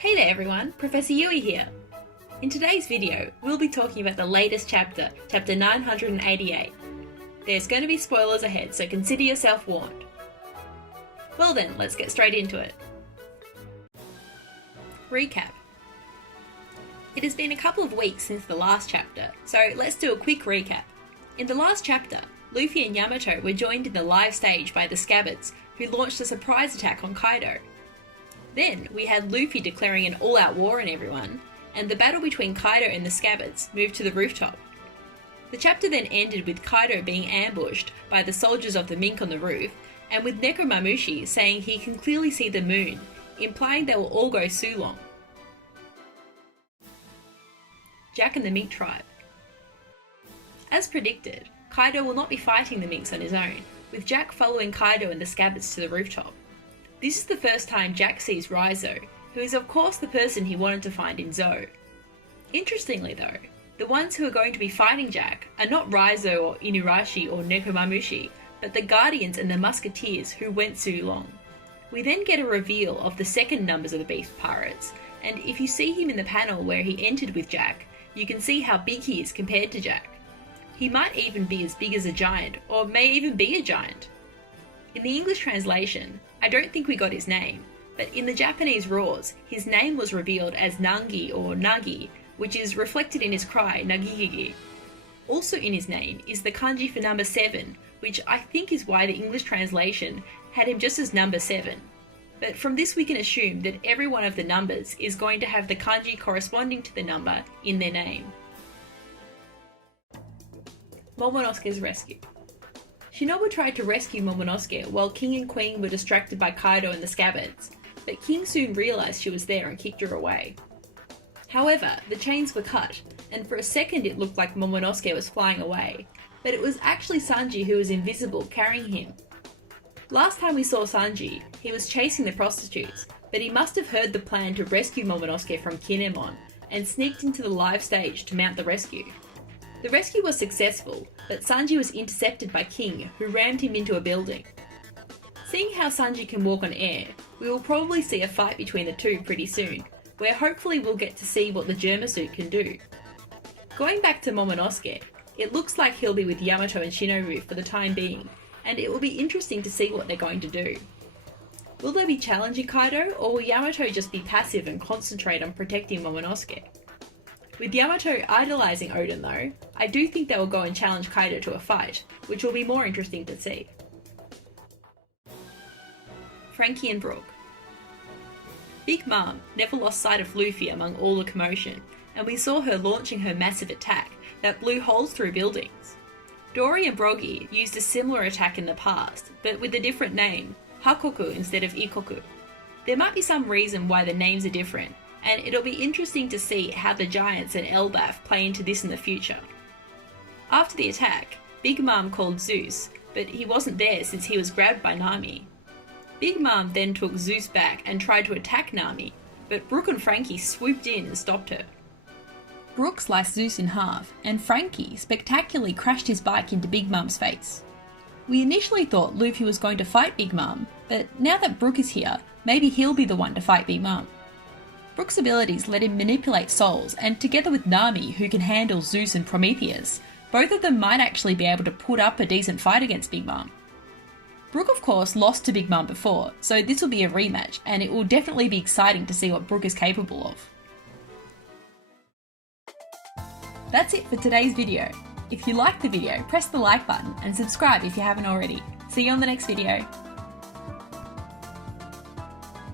Hey there everyone, Professor Yui here. In today's video, we'll be talking about the latest chapter, chapter 988. There's going to be spoilers ahead, so consider yourself warned. Well then, let's get straight into it. Recap. It has been a couple of weeks since the last chapter, so let's do a quick recap. In the last chapter, Luffy and Yamato were joined in the live stage by the Scabbards, who launched a surprise attack on Kaido. Then, we had Luffy declaring an all-out war on everyone, and the battle between Kaido and the Scabbards moved to the rooftop. The chapter then ended with Kaido being ambushed by the soldiers of the mink on the roof, and with Nekomamushi saying he can clearly see the moon, implying they will all go Sulong. Jack and the Mink Tribe. As predicted, Kaido will not be fighting the minks on his own, with Jack following Kaido and the Scabbards to the rooftop. This is the first time Jack sees Raizo, who is of course the person he wanted to find in Zou. Interestingly though, the ones who are going to be fighting Jack are not Raizo or Inuarashi or Nekomamushi, but the Guardians and the Musketeers who went Sulong. We then get a reveal of the second numbers of the Beast Pirates, and if you see him in the panel where he entered with Jack, you can see how big he is compared to Jack. He might even be as big as a giant, or may even be a giant. In the English translation, I don't think we got his name, but in the Japanese roars, his name was revealed as Nangi or Nagi, which is reflected in his cry, Nagigigi. Also in his name is the kanji for number 7, which I think is why the English translation had him just as number 7. But from this we can assume that every one of the numbers is going to have the kanji corresponding to the number in their name. Momonosuke's Rescue. Shinobu tried to rescue Momonosuke while King and Queen were distracted by Kaido and the Scabbards, but King soon realised she was there and kicked her away. However, the chains were cut, and for a second it looked like Momonosuke was flying away, but it was actually Sanji who was invisible carrying him. Last time we saw Sanji, he was chasing the prostitutes, but he must have heard the plan to rescue Momonosuke from Kinemon, and sneaked into the live stage to mount the rescue. The rescue was successful, but Sanji was intercepted by King, who rammed him into a building. Seeing how Sanji can walk on air, we will probably see a fight between the two pretty soon, where hopefully we'll get to see what the Germa suit can do. Going back to Momonosuke, it looks like he'll be with Yamato and Shinobu for the time being, and it will be interesting to see what they're going to do. Will they be challenging Kaido, or will Yamato just be passive and concentrate on protecting Momonosuke? With Yamato idolising Oden though, I do think they will go and challenge Kaido to a fight, which will be more interesting to see. Frankie and Brook. Big Mom never lost sight of Luffy among all the commotion, and we saw her launching her massive attack that blew holes through buildings. Dory and Broggy used a similar attack in the past, but with a different name, Hakoku instead of Ikoku. There might be some reason why the names are different, and it'll be interesting to see how the Giants and Elbaf play into this in the future. After the attack, Big Mom called Zeus, but he wasn't there since he was grabbed by Nami. Big Mom then took Zeus back and tried to attack Nami, but Brook and Frankie swooped in and stopped her. Brook sliced Zeus in half, and Frankie spectacularly crashed his bike into Big Mom's face. We initially thought Luffy was going to fight Big Mom, but now that Brook is here, maybe he'll be the one to fight Big Mom. Brook's abilities let him manipulate souls, and together with Nami, who can handle Zeus and Prometheus, both of them might actually be able to put up a decent fight against Big Mom. Brook of course lost to Big Mom before, so this will be a rematch, and it will definitely be exciting to see what Brook is capable of. That's it for today's video. If you liked the video, press the like button and subscribe if you haven't already. See you on the next video.